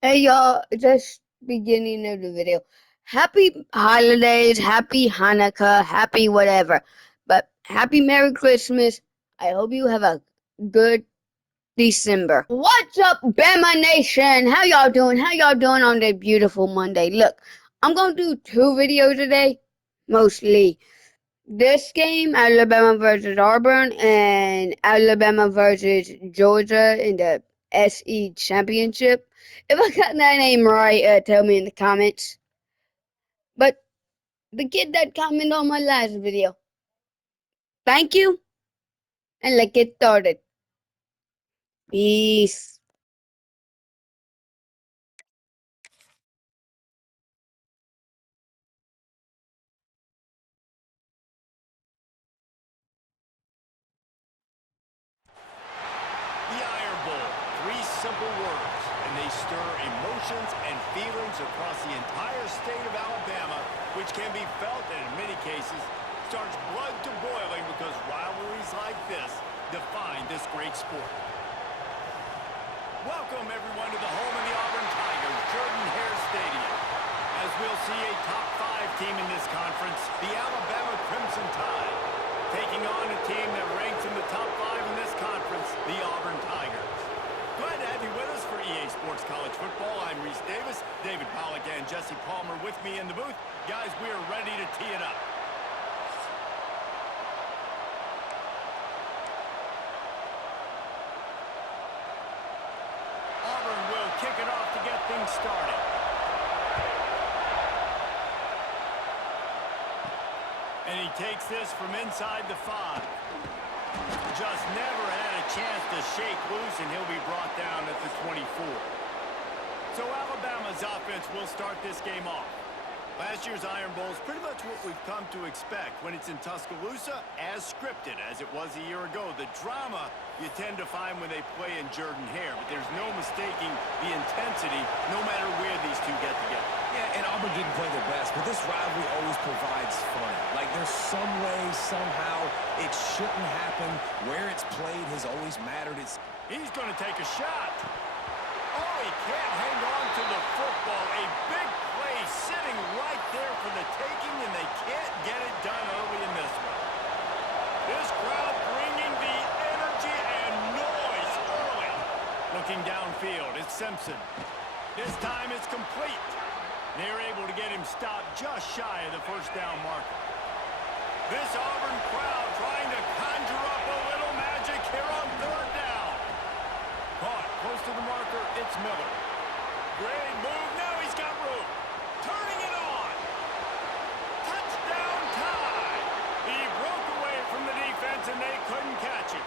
Hey y'all, just beginning of the video. Happy holidays, happy Hanukkah, happy whatever. But happy Merry Christmas. I hope you have a good December. What's up, Bama Nation? How y'all doing? How y'all doing on this beautiful Monday? Look, I'm gonna do two videos today. Mostly this game, Alabama versus Auburn, and Alabama versus Georgia in the SE Championship. If I got that name right, tell me in the comments. But the kid that commented on my last video, thank you, and let's get started. Peace. The Iron Bowl, three simple words, and they stir emotions and feelings across the entire state of Alabama, which can be felt and in many cases starts blood to boiling because rivalries like this define this great sport. Welcome everyone to the home of the Auburn Tigers, Jordan-Hare Stadium. As we'll see a top 5 team in this conference, the Alabama Crimson Tide, taking on a team that ranks in the top 5 in this conference, the Auburn Tigers. Glad to have you with us for EA Sports College Football. I'm Reese Davis, David Pollack and Jesse Palmer with me in the booth. Guys, we are ready to tee it up. Auburn will kick it off to get things started. And he takes this from inside the 5. Just never had a chance to shake loose, and he'll be brought down at the 24. So Alabama's offense will start this game off. Last year's Iron Bowl is pretty much what we've come to expect when it's in Tuscaloosa, as scripted as it was a year ago. The drama you tend to find when they play in Jordan-Hare, but there's no mistaking the intensity no matter where these two get together. Yeah, and Auburn didn't play their best, but this rivalry always provides fun. Like, there's some way, somehow, it shouldn't happen. Where it's played has always mattered. He's going to take a shot. Oh, he can't hang on to the football. A big play sitting right there for the taking, and they can't get it done early in this one. This crowd bringing the energy and noise early. Looking downfield, it's Simpson. This time it's complete. They're able to get him stopped just shy of the first down marker. This Auburn crowd trying to conjure up a little magic here on third down. Caught close to the marker, it's Miller. Great move, now he's got room. Turning it on. Touchdown tie. He broke away from the defense and they couldn't catch him.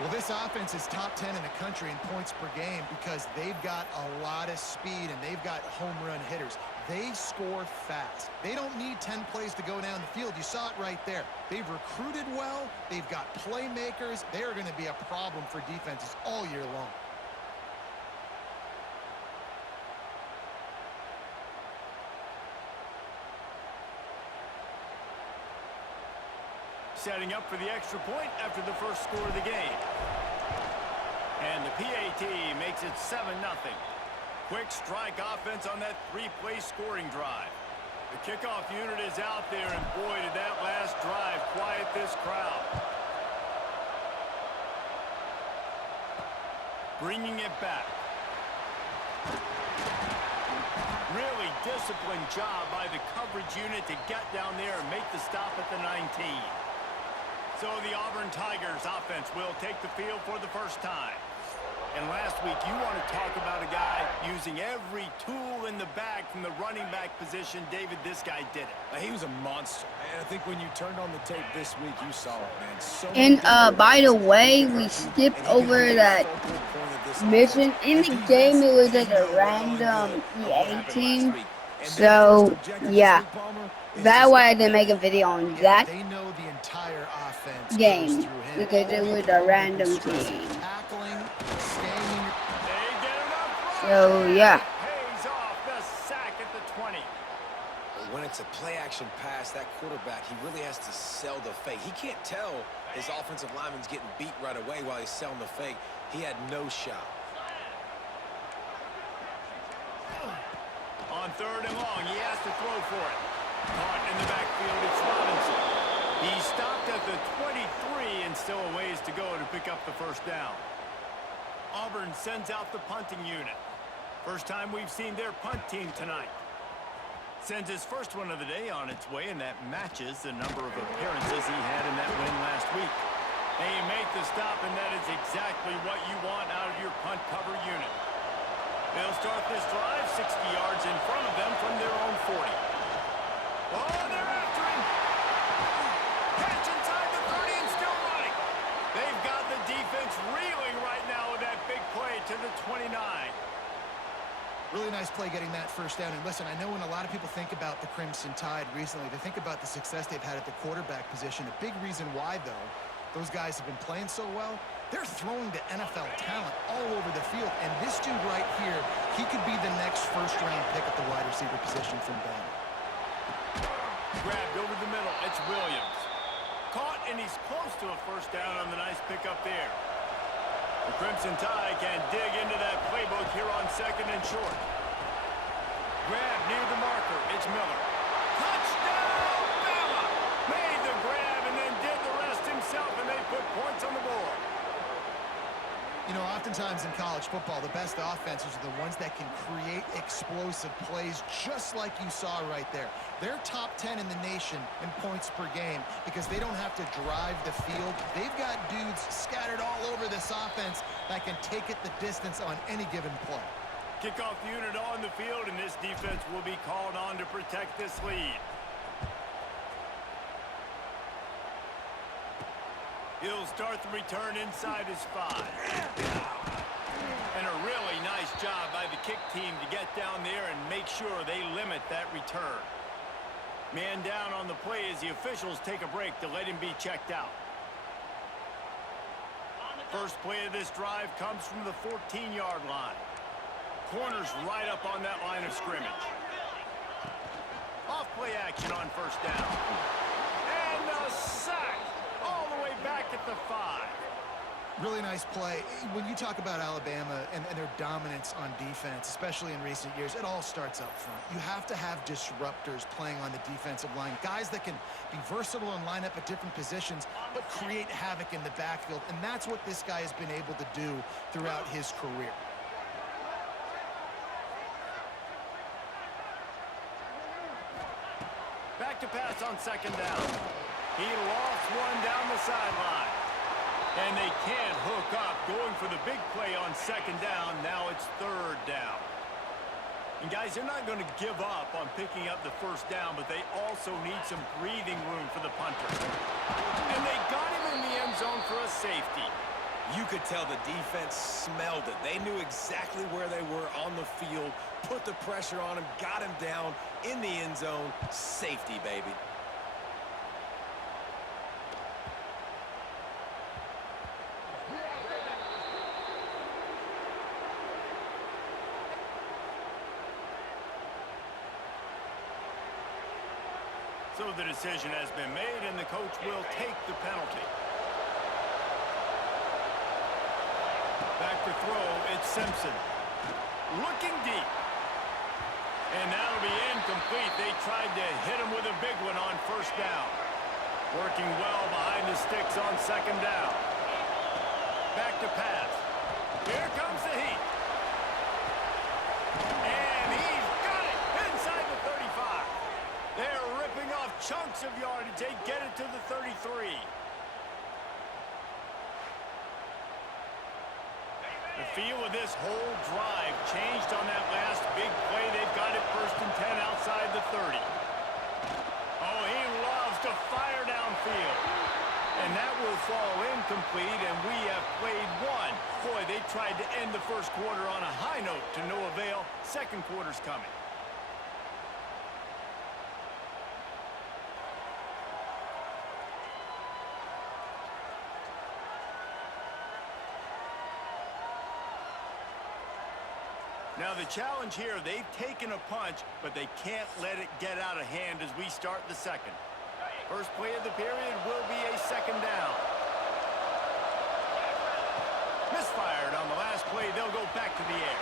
Well, this offense is top 10 in the country in points per game because they've got a lot of speed and they've got home run hitters. They score fast. They don't need 10 plays to go down the field. You saw it right there. They've recruited well. They've got playmakers. They are going to be a problem for defenses all year long. Setting up for the extra point after the first score of the game. And the PAT makes it 7-0. Quick strike offense on that 3-play scoring drive. The kickoff unit is out there, and boy, did that last drive quiet this crowd. Bringing it back. Really disciplined job by the coverage unit to get down there and make the stop at the 19. So the Auburn Tigers offense will take the field for the first time. And last week, you want to talk about a guy using every tool in the bag from the running back position. David, this guy did it. He was a monster, man. I think when you turned on the tape this week, you saw it, man. So And by the way, we skipped over that mission. In the game, it was like a random EA team. So, yeah. That's why I didn't make a video on that They know the entire offense game, goes through him. because it was a random team. Tackling, staying in your... They get enough. So, yeah. Pays off the sack at the 20. But when it's a play-action pass, that quarterback, he really has to sell the fake. He can't tell his offensive lineman's getting beat right away while he's selling the fake. He had no shot. 3rd and long. He has to throw for it. Caught in the backfield, it's Robinson. He stopped at the 23 and still a ways to go to pick up the first down. Auburn sends out the punting unit. First time we've seen their punt team tonight. Sends his first one of the day on its way, and that matches the number of appearances he had in that win last week. They make the stop, and that is exactly what you want out of your punt cover unit. They'll start this drive 60 yards in front of them from their own 40. Oh, they're after him! Catch inside the 30 and still running. They've got the defense reeling right now with that big play to the 29. Really nice play getting that first down. And listen, I know when a lot of people think about the Crimson Tide recently, they think about the success they've had at the quarterback position. A big reason why, though, those guys have been playing so well, they're throwing to NFL talent all over the field. And this dude right here, he could be the next first-round pick at the wide receiver position from Bama. Grabbed over the middle. It's Williams. Caught, and he's close to a first down on the nice pickup there. The Crimson Tide can dig into that playbook here on 2nd and short. Grab near the marker. It's Miller. Touchdown, Bama! Made the grab and then did the rest himself, and they put points on the board. You know, oftentimes in college football, the best offenses are the ones that can create explosive plays just like you saw right there. They're top 10 in the nation in points per game because they don't have to drive the field. They've got dudes scattered all over this offense that can take it the distance on any given play. Kickoff unit on the field, and this defense will be called on to protect this lead. He'll start the return inside his 5. And a really nice job by the kick team to get down there and make sure they limit that return. Man down on the play as the officials take a break to let him be checked out. First play of this drive comes from the 14-yard line. Corners right up on that line of scrimmage. Off play action on first down. And a sack all the way back at the 5. Really nice play. When you talk about Alabama and their dominance on defense, especially in recent years, it all starts up front. You have to have disruptors playing on the defensive line, guys that can be versatile and line up at different positions, but create havoc in the backfield, and that's what this guy has been able to do throughout his career. Back to pass on second down. He lost one down the sideline. And they can't hook up, going for the big play on second down. Now it's third down. And guys, they're not going to give up on picking up the first down, but they also need some breathing room for the punter. And they got him in the end zone for a safety. You could tell the defense smelled it. They knew exactly where they were on the field, put the pressure on him, got him down in the end zone. Safety, baby. So the decision has been made, and the coach will take the penalty. Back to throw, it's Simpson. Looking deep. And that'll be incomplete. They tried to hit him with a big one on first down. Working well behind the sticks on second down. Back to pass. Here comes the heat. And he's got it inside the 35. They're ripping off chunks of yardage. They get it to the 33. The feel of this whole drive changed on that last big play. They've got it 1st and 10 outside the 30. Oh, he loves to fire downfield. And that will fall incomplete, and we have played one. Boy, they tried to end the first quarter on a high note to no avail. Second quarter's coming. Now the challenge here, they've taken a punch, but they can't let it get out of hand as we start the second. First play of the period will be a second down. Misfired on the last play. They'll go back to the air.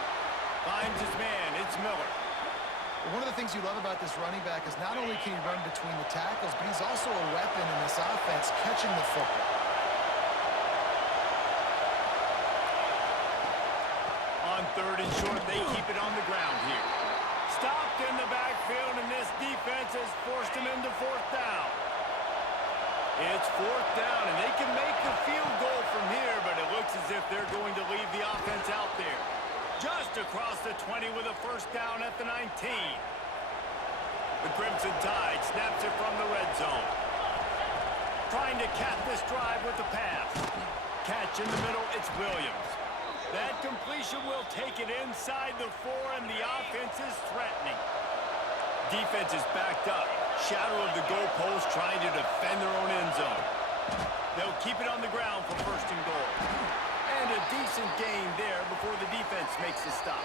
Finds his man. It's Miller. One of the things you love about this running back is not only can he run between the tackles, but he's also a weapon in this offense catching the football. On 3rd and short, they keep it on the ground here. Stopped in the backfield, and this defense has forced him into 4th down. It's 4th down, and they can make the field goal from here, but it looks as if they're going to leave the offense out there. Just across the 20 with a 1st down at the 19. The Crimson Tide snaps it from the red zone. Trying to cap this drive with the pass. Catch in the middle, it's Williams. That completion will take it inside the 4, and the offense is threatening. Defense is backed up. Shadow of the goalpost trying to defend their own end zone. They'll keep it on the ground for 1st and goal. And a decent gain there before the defense makes a stop.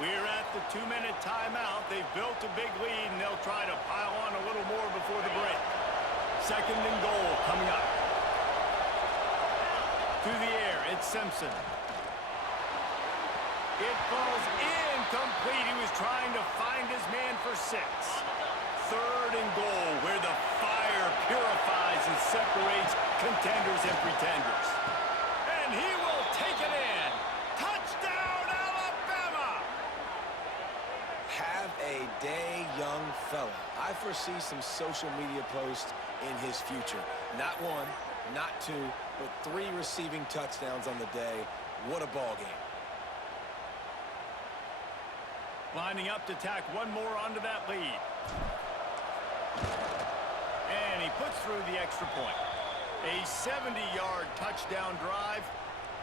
We're at the 2-minute timeout. They've built a big lead, and they'll try to pile on a little more before the break. 2nd and goal coming up. Through the air, it's Simpson. It falls incomplete. He was trying to find his man for 6. 3rd and goal, where the fire purifies and separates contenders and pretenders. And he will take it in. Touchdown, Alabama! Have a day, young fella. I foresee some social media posts in his future. Not 1, not 2, but 3 receiving touchdowns on the day. What a ball game. Lining up to tack one more onto that lead. And he puts through the extra point. A 70-yard touchdown drive.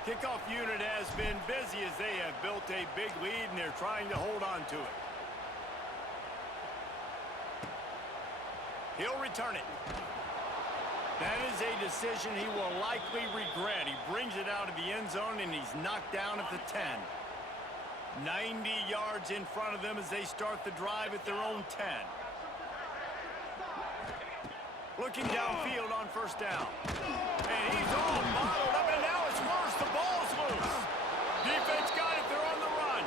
Kickoff unit has been busy as they have built a big lead, and they're trying to hold on to it. He'll return it. That is a decision he will likely regret. He brings it out of the end zone, and he's knocked down at the 10. 90 yards in front of them as they start the drive at their own 10. Looking downfield on 1st down. And he's all bottled up, and now it's worse. The ball's loose. Defense got it. They're on the run.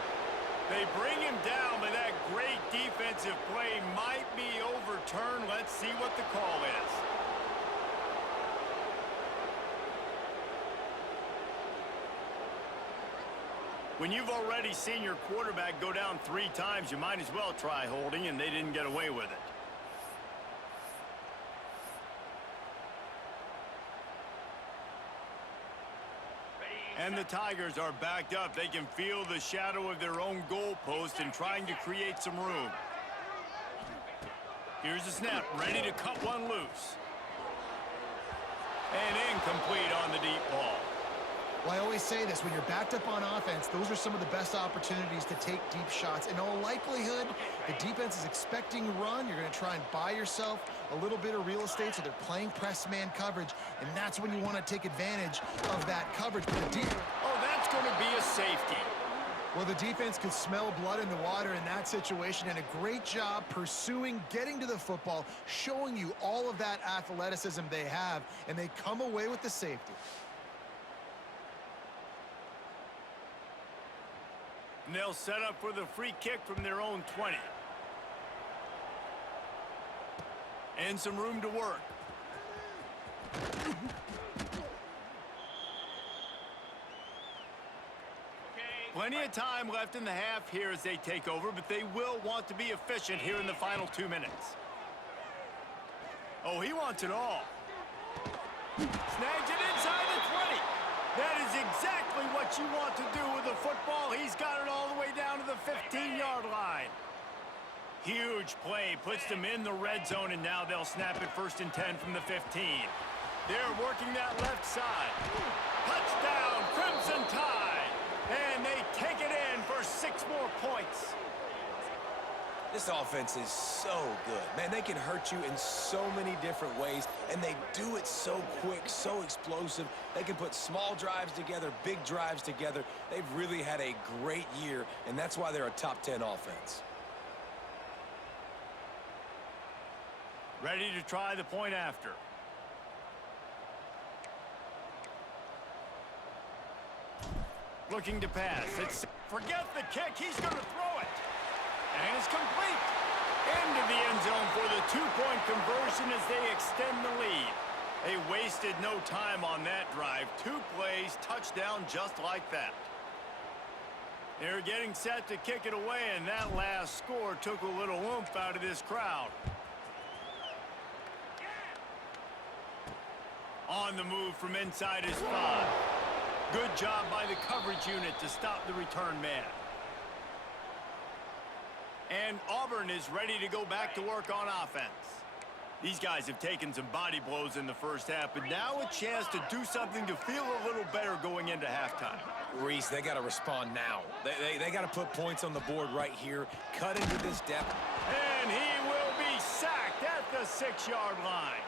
They bring him down, but that great defensive play might be overturned. Let's see what the call is. When you've already seen your quarterback go down 3 times, you might as well try holding, and they didn't get away with it. And the Tigers are backed up. They can feel the shadow of their own goalpost and trying to create some room. Here's the snap, ready to cut one loose. And incomplete on the deep ball. Well, I always say this, when you're backed up on offense, those are some of the best opportunities to take deep shots. In all likelihood, the defense is expecting a run. You're going to try and buy yourself a little bit of real estate, so they're playing press man coverage, and that's when you want to take advantage of that coverage. But the oh, that's going to be a safety. Well, the defense could smell blood in the water in that situation, and a great job pursuing, getting to the football, showing you all of that athleticism they have, and they come away with the safety. And they'll set up for the free kick from their own 20. And some room to work. Plenty of time left in the half here as they take over, but they will want to be efficient here in the final 2 minutes. Oh, he wants it all. Snags it inside the 20. That is exactly what you want to do with the football. He's got it all the way down to the 15-yard line. Huge play, puts them in the red zone, and now they'll snap it 1st and 10 from the 15. They're working that left side. Touchdown, Crimson Tide. And they take it in for 6 more points. This offense is so good. Man, they can hurt you in so many different ways, and they do it so quick, so explosive. They can put small drives together, big drives together. They've really had a great year, and that's why they're a top 10 offense. Ready to try the point after. Looking to pass. Forget the kick. He's going to throw it. And it's complete. Into the end zone for the two-point conversion as they extend the lead. They wasted no time on that drive. 2 plays, touchdown just like that. They're getting set to kick it away, and that last score took a little oomph out of this crowd. On the move from inside his 5. Good job by the coverage unit to stop the return man. And Auburn is ready to go back to work on offense. These guys have taken some body blows in the first half, but now a chance to do something to feel a little better going into halftime. Reese, they got to respond now. They got to put points on the board right here, cut into this depth. And he will be sacked at the 6-yard line.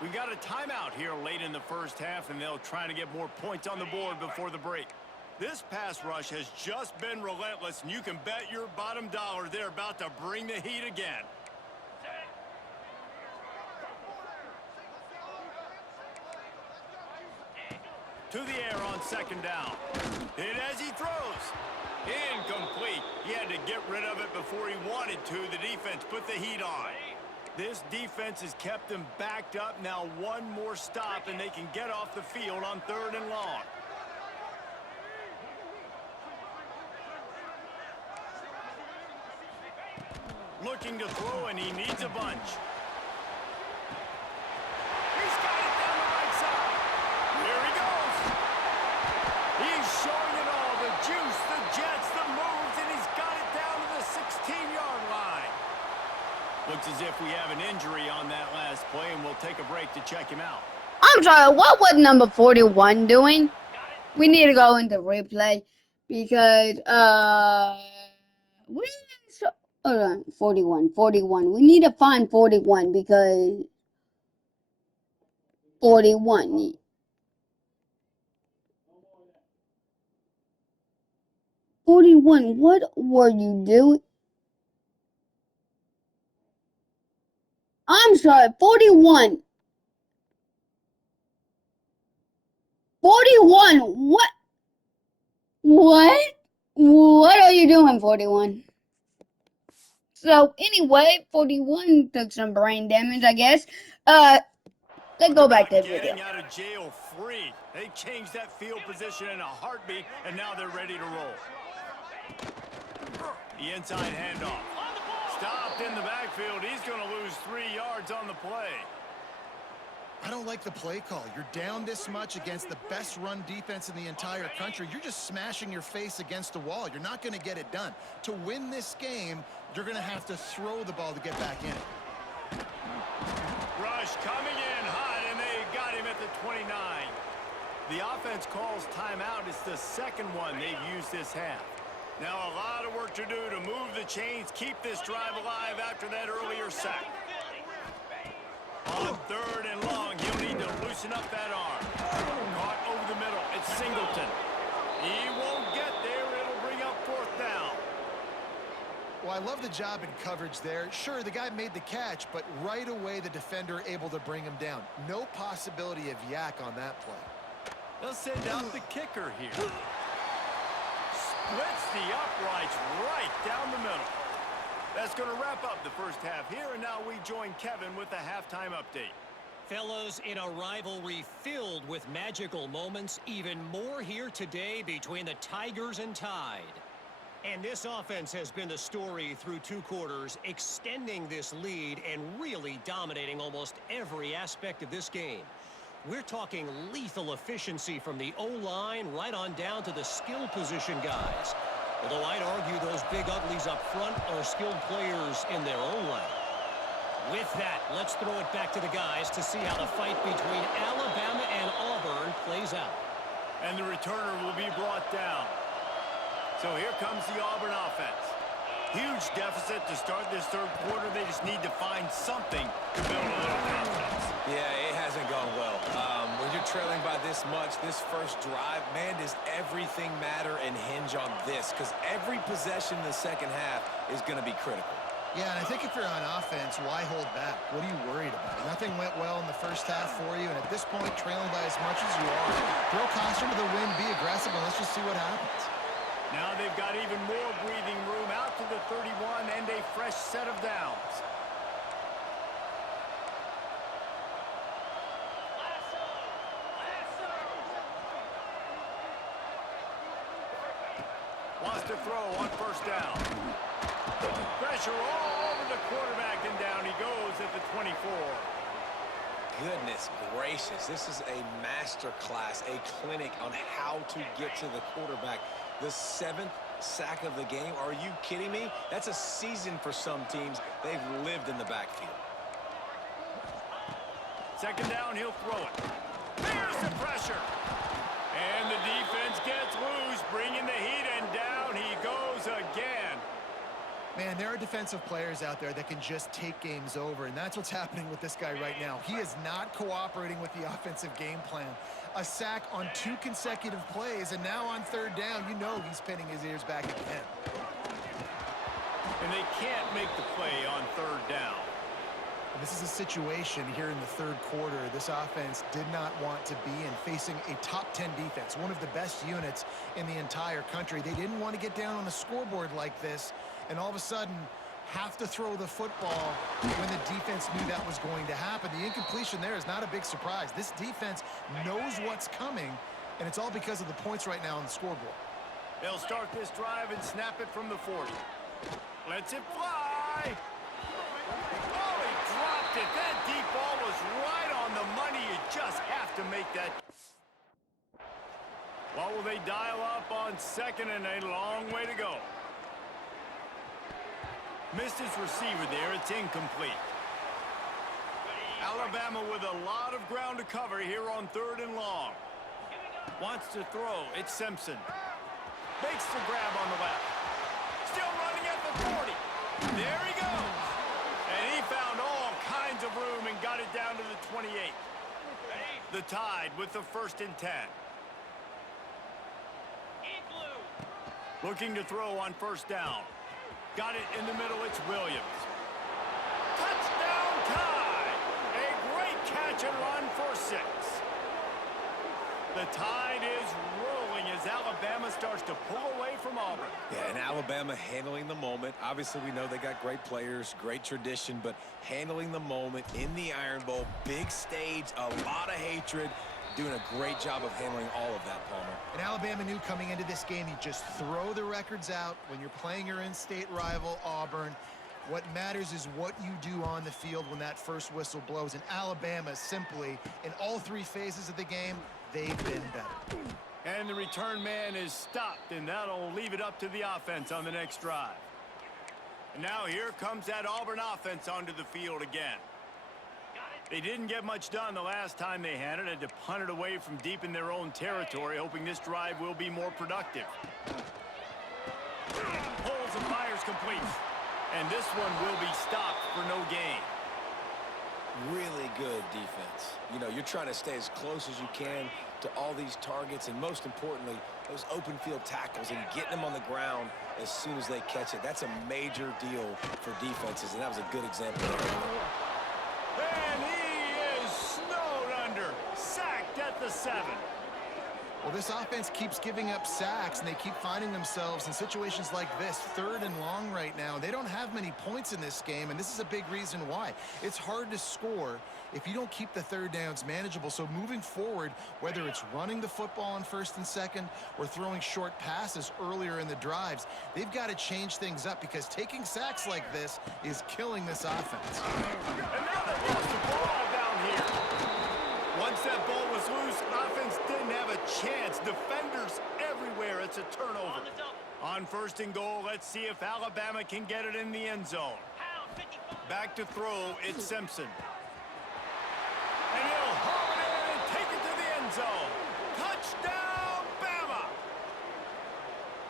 We've got a timeout here late in the first half, and they'll try to get more points on the board before the break. This pass rush has just been relentless, and you can bet your bottom dollar they're about to bring the heat again. To the air on 2nd down. Hit as he throws. Incomplete. He had to get rid of it before he wanted to. The defense put the heat on. This defense has kept them backed up. Now one more stop, and they can get off the field on 3rd and long. Looking to throw, and he needs a bunch. He's got it down the right side. Here he goes. He's showing it all. The juice, the jets, the moves, and he's got it down to the 16-yard line. Looks as if we have an injury on that last play, and we'll take a break to check him out. I'm sorry, what was number 41 doing? We need to go into replay because, hold on, 41. We need to find 41 because 41. What were you doing? I'm sorry, 41. 41, what? What are you doing, 41? So, anyway, 41 took some brain damage, I guess. Let's go back to the video. Getting out of jail free. They changed that field position in a heartbeat, and now they're ready to roll. The inside handoff. Stopped in the backfield. He's going to lose 3 yards on the play. I don't like the play call. You're down this much against the best run defense in the entire country. You're just smashing your face against the wall. You're not going to get it done. To win this game, you're going to have to throw the ball to get back in it. Rush coming in hot, and they got him at the 29. The offense calls timeout. It's the second one they've used this half. Now a lot of work to do to move the chains, keep this drive alive after that earlier sack. On 3rd and long, he'll need to loosen up that arm. Caught over the middle. It's Singleton. He won't get there. It'll bring up 4th down. Well, I love the job in coverage there. Sure, the guy made the catch, but right away the defender able to bring him down. No possibility of yak on that play. They'll send out the kicker here. Splits the uprights right down the middle. That's going to wrap up the first half here, and now we join Kevin with the halftime update. Fellows, in a rivalry filled with magical moments, even more here today between the Tigers and Tide. And this offense has been the story through 2 quarters, extending this lead and really dominating almost every aspect of this game. We're talking lethal efficiency from the O-line right on down to the skill position guys. Although I'd argue those big uglies up front are skilled players in their own right. With that, let's throw it back to the guys to see how the fight between Alabama and Auburn plays out. And the returner will be brought down. So here comes the Auburn offense. Huge deficit to start this 3rd quarter. They just need to find something to build a little confidence. Yeah, it hasn't gone well. When you're trailing by this much, this first drive, man, does everything matter and hinge on this? Because every possession in the second half is going to be critical. Yeah, and I think if you're on offense, why hold back? What are you worried about? Nothing went well in the first half for you, and at this point, trailing by as much as you are, throw caution to the wind, be aggressive, and let's just see what happens. Now they've got even more breathing room out to the 31 and a fresh set of downs. Wants to throw on first down. Pressure all over the quarterback, and down he goes at the 24. Goodness gracious, this is a master class, a clinic on how to get to the quarterback. The 7th sack of the game. Are you kidding me? That's a season for some teams. They've lived in the backfield. Second down, he'll throw it. There's the pressure. And the defense gets loose, bringing the heat, and down he goes again. Man, there are defensive players out there that can just take games over, and that's what's happening with this guy right now. He is not cooperating with the offensive game plan. A sack on 2 consecutive plays, and now on third down, you know he's pinning his ears back again. And they can't make the play on third down. This is a situation here in the third quarter this offense did not want to be in, facing a top 10 defense, one of the best units in the entire country. They didn't want to get down on the scoreboard like this and all of a sudden have to throw the football when the defense knew that was going to happen. The incompletion there is not a big surprise. This defense knows what's coming, and it's all because of the points right now on the scoreboard. They'll start this drive and snap it from the 40. Lets it fly. Oh, he dropped it. That deep ball was right on the money. You just have to make that. What will they dial up on second, and a long way to go? Missed his receiver there. It's incomplete. Alabama with a lot of ground to cover here on third and long. Wants to throw. It's Simpson. Makes the grab on the left. Still running at the 40. There he goes. And he found all kinds of room and got it down to the 28. The Tide with the 1st and 10. Looking to throw on first down. Got it in the middle. It's Williams. Touchdown Tide. A great catch and run for 6. The Tide is rolling as Alabama starts to pull away from Auburn. Yeah, and Alabama handling the moment. Obviously, we know they got great players, great tradition, but handling the moment in the Iron Bowl, big stage, a lot of hatred, doing a great job of handling all of that, Palmer. And Alabama knew coming into this game, you just throw the records out when you're playing your in-state rival, Auburn. What matters is what you do on the field when that first whistle blows. And Alabama simply, in all 3 phases of the game, they've been better. And the return man is stopped, and that'll leave it up to the offense on the next drive. And now here comes that Auburn offense onto the field again. They didn't get much done the last time they had to punt it away from deep in their own territory, hoping this drive will be more productive. Pulls and fires complete. And this one will be stopped for no gain. Really good defense. You know, you're trying to stay as close as you can to all these targets, and most importantly, those open field tackles and getting them on the ground as soon as they catch it. That's a major deal for defenses, and that was a good example. And he is snowed under, sacked at the 7. Well, this offense keeps giving up sacks, and they keep finding themselves in situations like this, third and long right now. They don't have many points in this game, and this is a big reason why. It's hard to score if you don't keep the third downs manageable. So moving forward, whether it's running the football on first and second or throwing short passes earlier in the drives, they've got to change things up because taking sacks like this is killing this offense. And now they lost the ball down here. Once that ball was loose, offense didn't have a chance. Defenders everywhere. It's a turnover. On first and goal, let's see if Alabama can get it in the end zone. Back to throw, it's Simpson. And he'll haul it in and take it to the end zone. Touchdown, Bama!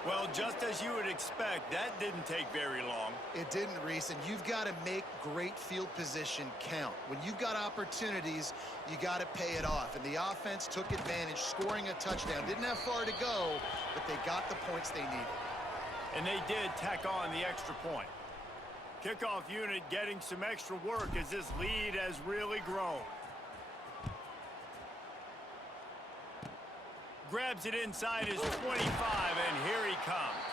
Well, just as you would expect, that didn't take very long. It didn't, Reese, and you've got to make great field position count. When you've got opportunities, you got to pay it off. And the offense took advantage, scoring a touchdown. Didn't have far to go, but they got the points they needed. And they did tack on the extra point. Kickoff unit getting some extra work as this lead has really grown. Grabs it inside his 25, and here he comes.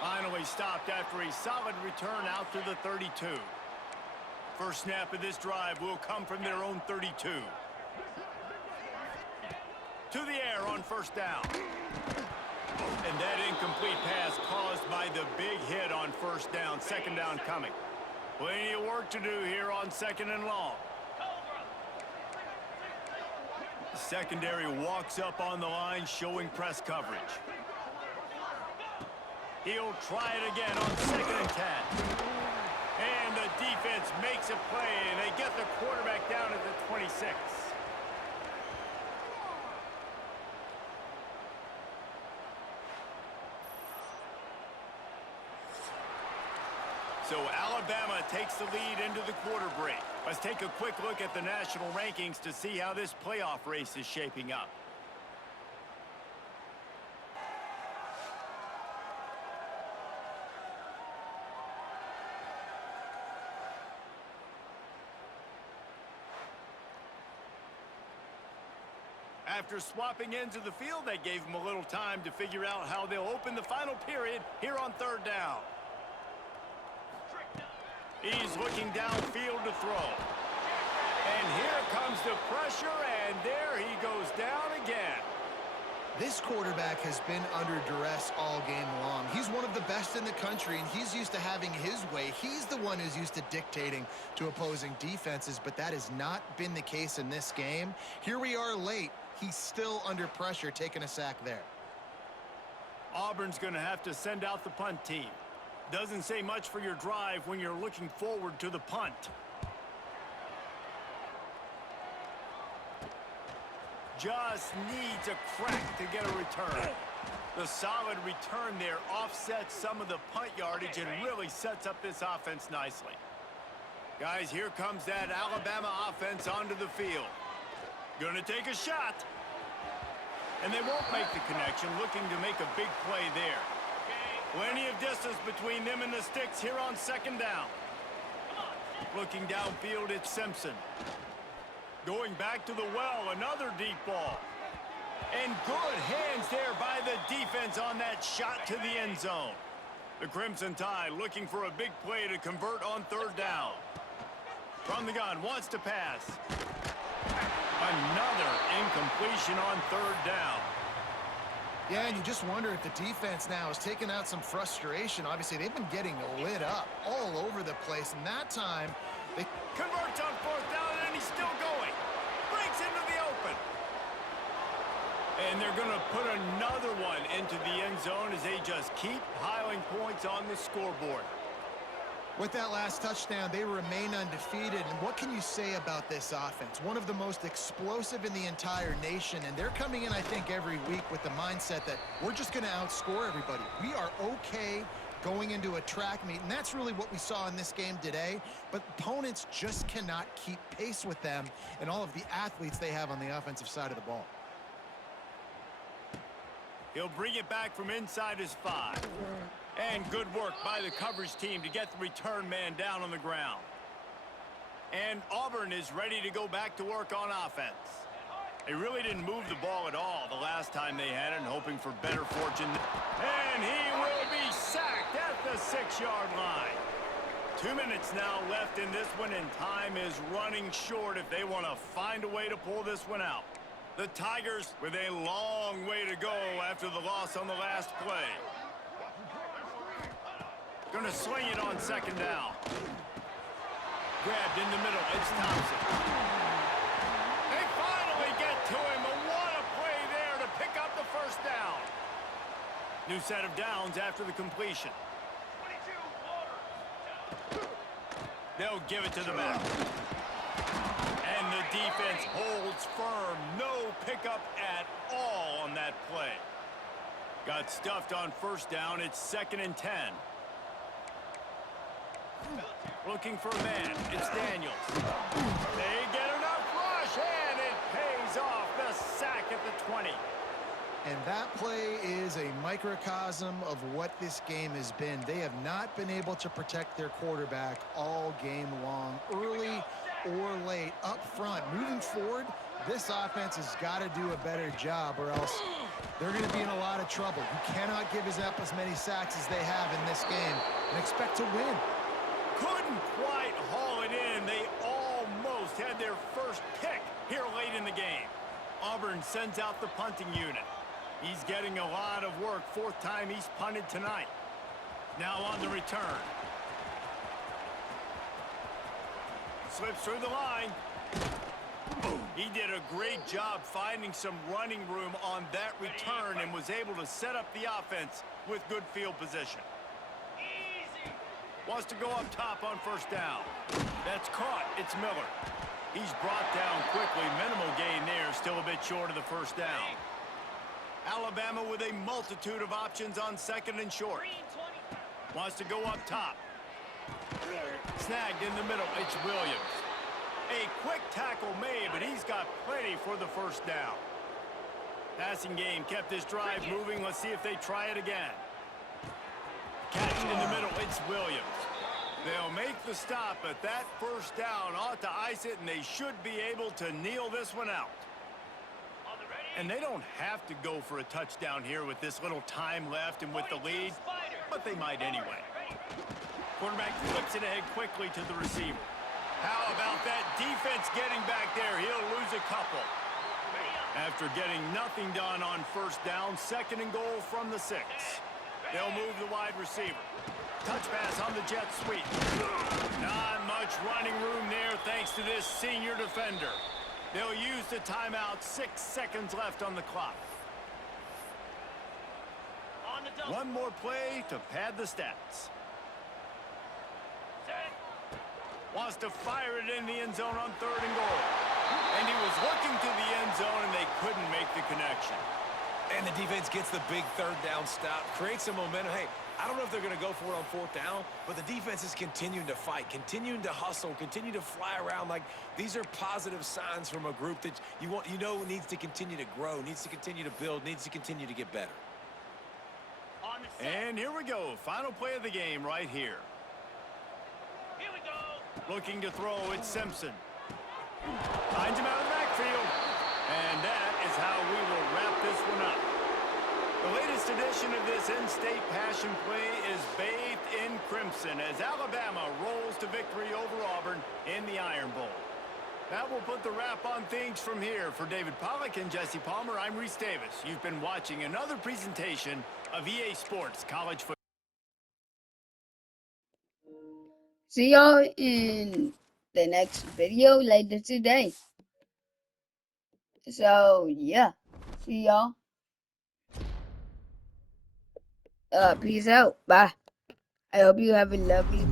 Finally stopped after a solid return out to the 32. First snap of this drive will come from their own 32. To the air on first down. And that incomplete pass caused by the big hit on first down. Second down coming. Plenty of work to do here on second and long. The secondary walks up on the line, showing press coverage. He'll try it again on second and 10. And the defense makes a play, and they get the quarterback down at the 26. So Alabama takes the lead into the quarter break. Let's take a quick look at the national rankings to see how this playoff race is shaping up. After swapping ends of the field, that gave them a little time to figure out how they'll open the final period here on third down. He's looking downfield to throw. And here comes the pressure, and there he goes down again. This quarterback has been under duress all game long. He's one of the best in the country, and he's used to having his way. He's the one who's used to dictating to opposing defenses, but that has not been the case in this game. Here we are late. He's still under pressure, taking a sack there. Auburn's going to have to send out the punt team. Doesn't say much for your drive when you're looking forward to the punt. Just needs a crack to get a return. The solid return there offsets some of the punt yardage and really sets up this offense nicely. Guys, here comes that Alabama offense onto the field. Gonna take a shot. And they won't make the connection, looking to make a big play there. Plenty of distance between them and the sticks here on second down. Looking downfield, it's Simpson. Going back to the well, another deep ball. And good hands there by the defense on that shot to the end zone. The Crimson Tide looking for a big play to convert on third down. From the gun, wants to pass. Another incompletion on third down. Yeah, and you just wonder if the defense now is taking out some frustration. Obviously, they've been getting lit up all over the place, and that time they Converts on fourth down, and he's still going. Breaks into the open. And they're going to put another one into the end zone as they just keep piling points on the scoreboard. With that last touchdown, they remain undefeated. And what can you say about this offense? One of the most explosive in the entire nation. And they're coming in, I think, every week with the mindset that we're just going to outscore everybody. We are okay going into a track meet. And that's really what we saw in this game today. But opponents just cannot keep pace with them and all of the athletes they have on the offensive side of the ball. He'll bring it back from inside his 5. And good work by the coverage team to get the return man down on the ground. And Auburn is ready to go back to work on offense. They really didn't move the ball at all the last time they had it, and hoping for better fortune. And he will be sacked at the 6-yard line. 2 minutes now left in this one, and time is running short if they want to find a way to pull this one out. The Tigers with a long way to go after the loss on the last play. Gonna sling it on second down. Grabbed in the middle, it's Thompson. They finally get to him, but what a play there to pick up the first down. New set of downs after the completion. They'll give it to the back. And the defense holds firm. No pickup at all on that play. Got stuffed on first down. It's 2nd and 10. Looking for a man. It's Daniels. They get enough rush, and it pays off. The sack at the 20. And that play is a microcosm of what this game has been. They have not been able to protect their quarterback all game long, early or late, up front. Moving forward, this offense has got to do a better job, or else they're going to be in a lot of trouble. You cannot give up as many sacks as they have in this game and expect to win. Couldn't quite haul it in. They almost had their first pick here late in the game. Auburn sends out the punting unit. He's getting a lot of work. Fourth time he's punted tonight. Now on the return. Slips through the line. He did a great job finding some running room on that return and was able to set up the offense with good field position. Wants to go up top on first down. That's caught. It's Miller. He's brought down quickly. Minimal gain there. Still a bit short of the first down. Alabama with a multitude of options on second and short. Wants to go up top. Snagged in the middle. It's Williams. A quick tackle made, but he's got plenty for the first down. Passing game kept this drive moving. Let's see if they try it again. Catch in the middle. It's Williams. They'll make the stop, but that first down ought to ice it, and they should be able to kneel this one out. And they don't have to go for a touchdown here with this little time left and with the lead, but they might anyway. Quarterback flips it ahead quickly to the receiver. How about that defense getting back there? He'll lose a couple. After getting nothing done on first down, second and goal from the 6. They'll move the wide receiver. Touch pass on the jet sweep. Not much running room there thanks to this senior defender. They'll use the timeout. 6 seconds left on the clock. One more play to pad the stats. Wants to fire it in the end zone on third and goal. And he was looking to the end zone, and they couldn't make the connection. And the defense gets the big third down stop, creates some momentum. Hey, I don't know if they're going to go for it on fourth down, but the defense is continuing to fight, continuing to hustle, continue to fly around. Like, these are positive signs from a group that you know needs to continue to grow, needs to continue to build, needs to continue to get better. And here we go. Final play of the game right here. Here we go. Looking to throw, it's Simpson. Finds him out of the backfield. And that is how we will wrap this one up. The latest edition of this in-state passion play is bathed in crimson as Alabama rolls to victory over Auburn in the Iron Bowl. That will put the wrap on things from here. For David Pollack and Jesse Palmer, I'm Reese Davis. You've been watching another presentation of EA Sports College Football. See y'all in the next video later today. So, yeah. See y'all. Peace out. Bye. I hope you have a lovely